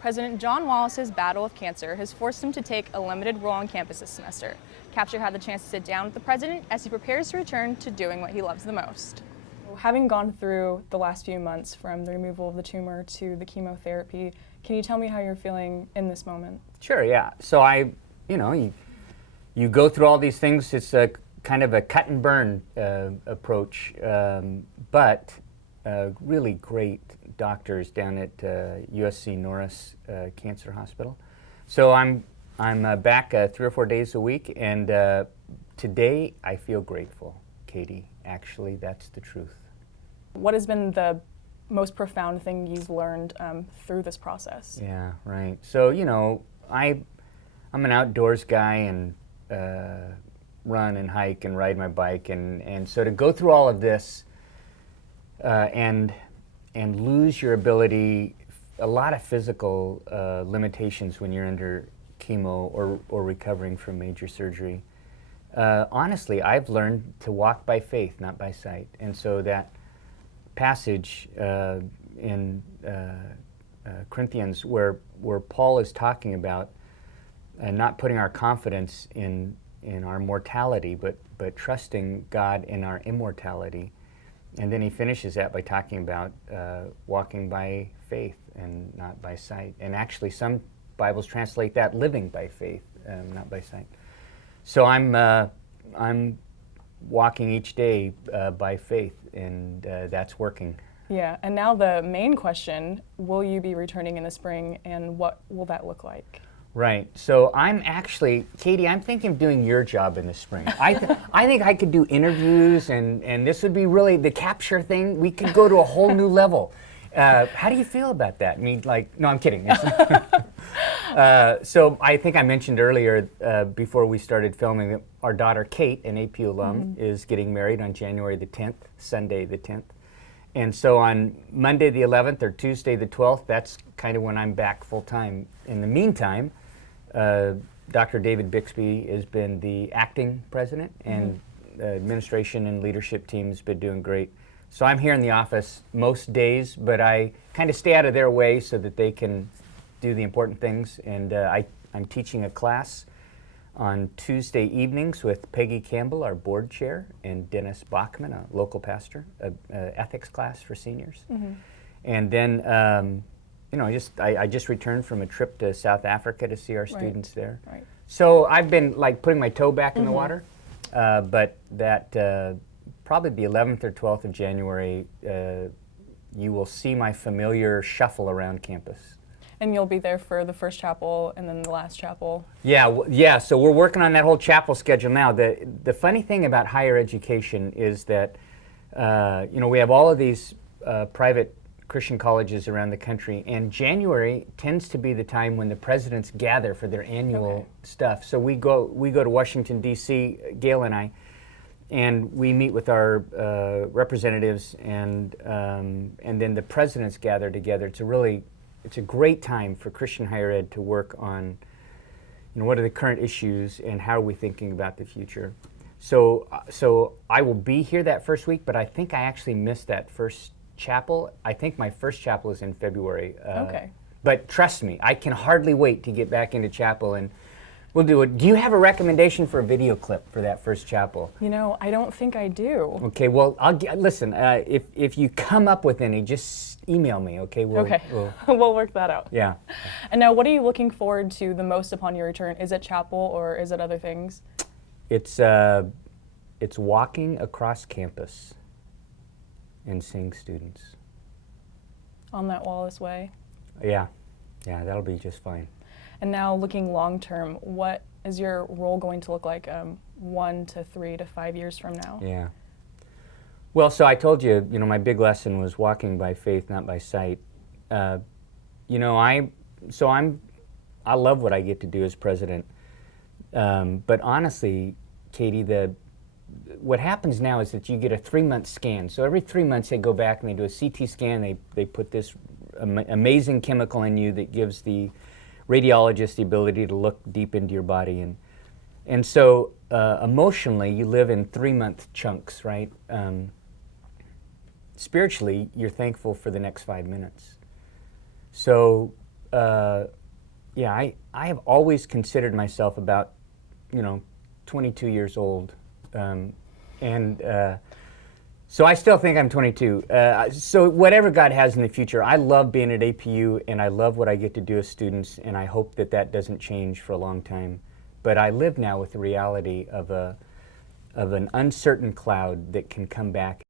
President Jon Wallace's battle with cancer has forced him to take a limited role on campus this semester. Capture had the chance to sit down with the president as he prepares to return to doing what he loves the most. Having gone through the last few months from the removal of the tumor to the chemotherapy, can you tell me how you're feeling in this moment? Sure, yeah. So you go through all these things. It's a kind of a cut and burn approach, but really great doctors down at USC Norris Cancer Hospital. So I'm back 3 or 4 days a week, and today I feel grateful, Katie. Actually, that's the truth. What has been the most profound thing you've learned through this process? Yeah, right. So I'm an outdoors guy and run and hike and ride my bike, and so to go through all of this and lose your ability, a lot of physical limitations when you're under chemo or recovering from major surgery. Honestly, I've learned to walk by faith, not by sight. And so that passage in Corinthians where Paul is talking about not putting our confidence in our mortality, but trusting God in our immortality. And then he finishes that by talking about walking by faith and not by sight. And actually some Bibles translate that living by faith, not by sight. So I'm walking each day by faith, and that's working. Yeah, and now the main question, will you be returning in the spring, and what will that look like? Right. So I'm actually, Katie, I'm thinking of doing your job in the spring. I think I could do interviews, and this would be really the capture thing. We could go to a whole new level. How do you feel about that? I mean, no, I'm kidding. So I think I mentioned earlier before we started filming that our daughter Kate, an AP alum, is getting married on January the 10th, Sunday the 10th. And so on Monday the 11th or Tuesday the 12th, that's kind of when I'm back full time. In the meantime, Dr. David Bixby has been the acting president, and administration and leadership team's been doing great. So I'm here in the office most days, but I kind of stay out of their way so that they can do the important things. And I'm teaching a class on Tuesday evenings with Peggy Campbell, our board chair, and Dennis Bachman, a local pastor, an ethics class for seniors. And then, I just returned from a trip to South Africa to see our students there. Right. So I've been putting my toe back in the water, but that probably the 11th or 12th of January, you will see my familiar shuffle around campus. And you'll be there for the first chapel and then the last chapel. Yeah, so we're working on that whole chapel schedule now. The funny thing about higher education is that we have all of these private Christian colleges around the country, and January tends to be the time when the presidents gather for their annual stuff. So we go to Washington, D.C., Gail and I, and we meet with our representatives, and then the presidents gather together. It's a great time for Christian higher ed to work on, what are the current issues and how are we thinking about the future. So I will be here that first week, but I think I actually missed that first chapel. I think my first chapel is in February. But trust me, I can hardly wait to get back into chapel, and we'll do it. Do you have a recommendation for a video clip for that first chapel? I don't think I do. Okay, well, listen, if you come up with any, just email me, okay? We'll work that out. Yeah. And now, what are you looking forward to the most upon your return? Is it chapel or is it other things? It's walking across campus and seeing students. On that Wallace way? Yeah, that'll be just fine. And now, looking long term, what is your role going to look like 1 to 3 to 5 years from now? Yeah. Well, so I told you, my big lesson was walking by faith, not by sight. I love what I get to do as president. But honestly, Katie, what happens now is that you get a 3-month scan. So every 3 months they go back and they do a CT scan. They put this amazing chemical in you that gives the radiologist the ability to look deep into your body. And so emotionally, you live in 3-month chunks, right? Spiritually, you're thankful for the next 5 minutes. So yeah, I have always considered myself about, 22 years old. So I still think I'm 22. So whatever God has in the future, I love being at APU, and I love what I get to do with students, and I hope that that doesn't change for a long time. But I live now with the reality of an uncertain cloud that can come back